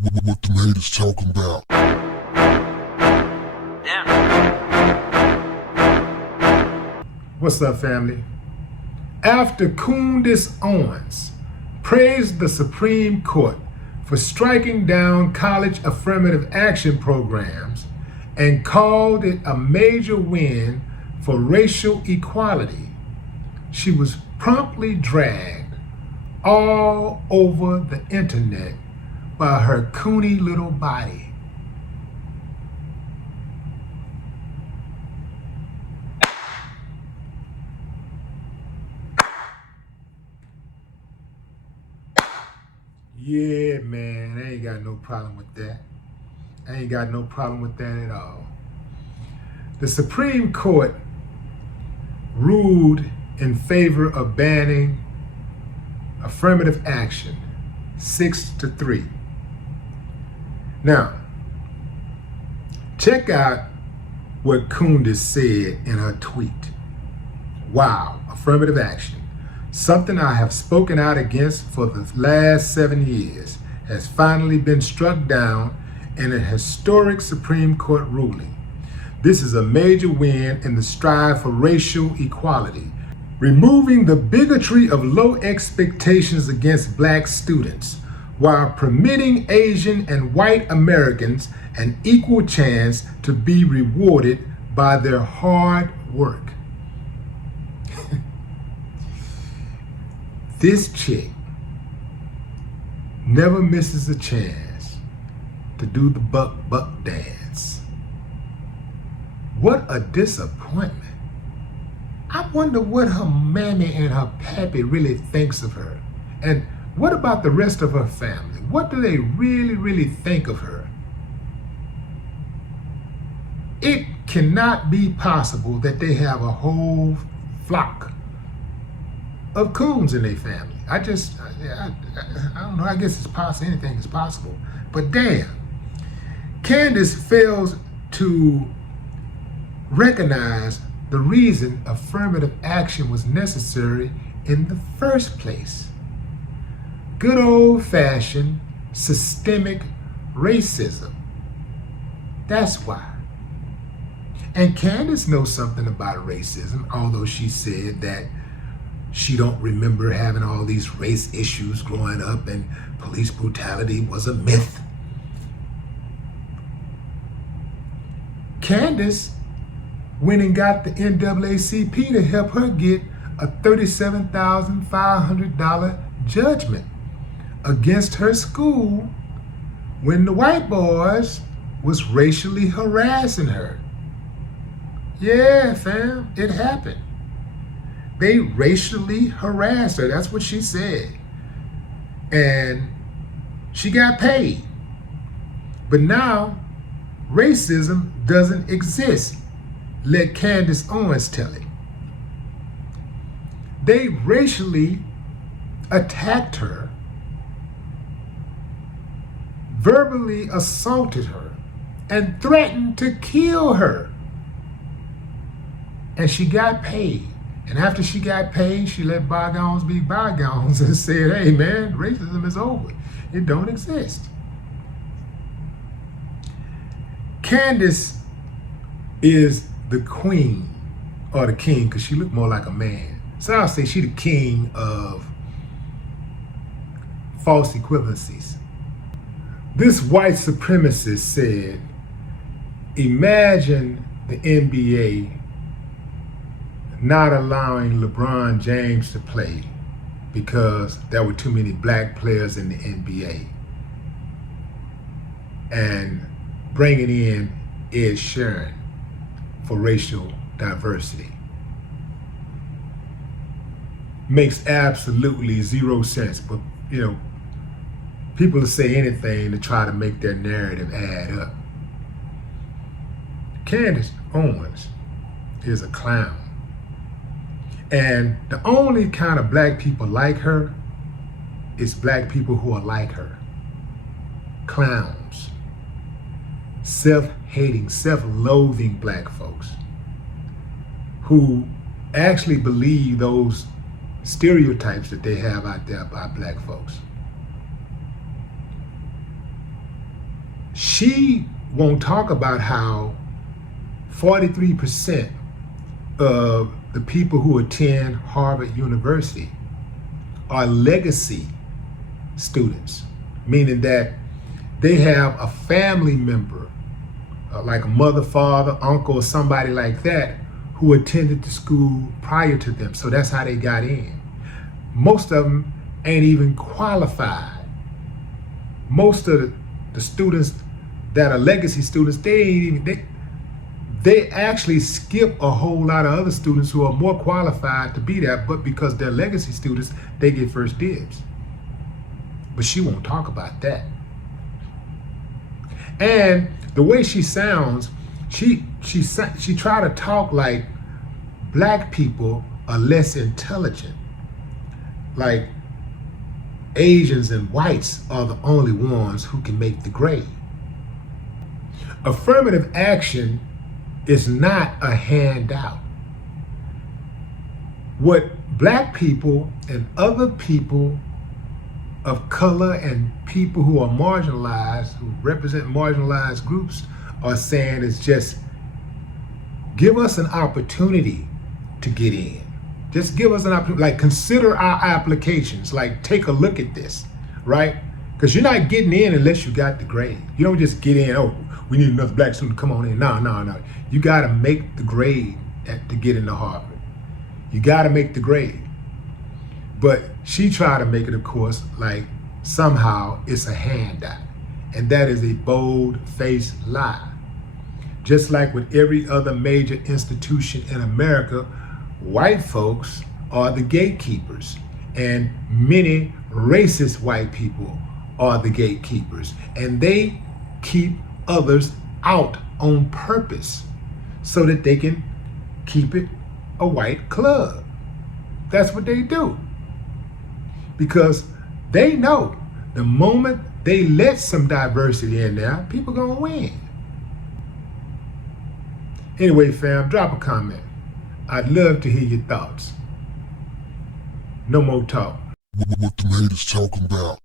What them haters talking about? What's up, family? After Coondace Owens praised the Supreme Court for striking down college affirmative action programs and called it a major win for racial equality, she was promptly dragged all over the internet by her coony little body. Yeah, man, I ain't got no problem with that. I ain't got no problem with that at all. The Supreme Court ruled in favor of banning affirmative action 6-3. Now, check out what Coondace said in her tweet. Wow, affirmative action. Something I have spoken out against for the last 7 years has finally been struck down in a historic Supreme Court ruling. This is a major win in the strive for racial equality, removing the bigotry of low expectations against Black students, while permitting Asian and white Americans an equal chance to be rewarded by their hard work. This chick never misses a chance to do the buck dance. What a disappointment. I wonder what her mammy and her pappy really thinks of her. And what about the rest of her family? What do they really think of her? It cannot be possible that they have a whole flock of coons in their family. I don't know, I guess it's possible, anything is possible. But damn, Coondace fails to recognize the reason affirmative action was necessary in the first place. Good old-fashioned systemic racism. That's why. And Coondace knows something about racism, although she said that she don't remember having all these race issues growing up and police brutality was a myth. Coondace went and got the NAACP to help her get a $37,500 judgment against her school when the white boys was racially harassing her. Yeah, fam, it happened. They racially harassed her. That's what she said. And she got paid. But now, racism doesn't exist. Let Coondace Owens tell it. They racially attacked her, verbally assaulted her, and threatened to kill her. And she got paid. And after she got paid, she let bygones be bygones and said, hey man, racism is over. It don't exist. Coondace is the queen, or the king, because she looked more like a man. So I'll say she the king of false equivalencies. This white supremacist said, imagine the NBA not allowing LeBron James to play because there were too many Black players in the NBA, and bringing in Ed Sheeran for racial diversity. Makes absolutely zero sense, but you know, people will say anything to try to make their narrative add up. Coondace Owens is a clown. And the only kind of Black people like her is Black people who are like her. Clowns. Self-hating, self-loathing Black folks who actually believe those stereotypes that they have out there about Black folks. she won't talk about how 43% of the people who attend Harvard University are legacy students, meaning that they have a family member, like a mother, father, uncle, or somebody like that, who attended the school prior to them. So that's how they got in. Most of them ain't even qualified. Most of the students that are legacy students, they actually skip a whole lot of other students who are more qualified to be there, but because they're legacy students, they get first dibs. But she won't talk about that. And the way she sounds, she try to talk like black people are less intelligent. Like Asians and whites are the only ones who can make the grade. Affirmative action is not a handout. What black people and other people of color and people who are marginalized, who represent marginalized groups, are saying is just give us an opportunity to get in. Just give us an opportunity, like consider our applications, like take a look at this, right? Because you're not getting in unless you got the grade. You don't just get in, oh, we need another black student to come on in. No. You gotta make the grade to get into Harvard. You gotta make the grade. But she tried to make it, of course, like somehow it's a handout. And that is a bold-faced lie. Just like with every other major institution in America, white folks are the gatekeepers. And many racist white people are the gatekeepers. And they keep others out on purpose so that they can keep it a white club. That's what they do. Because they know the moment they let some diversity in there, people gonna win. Anyway, fam, drop a comment. I'd love to hear your thoughts. No more talk. What the haters talking about?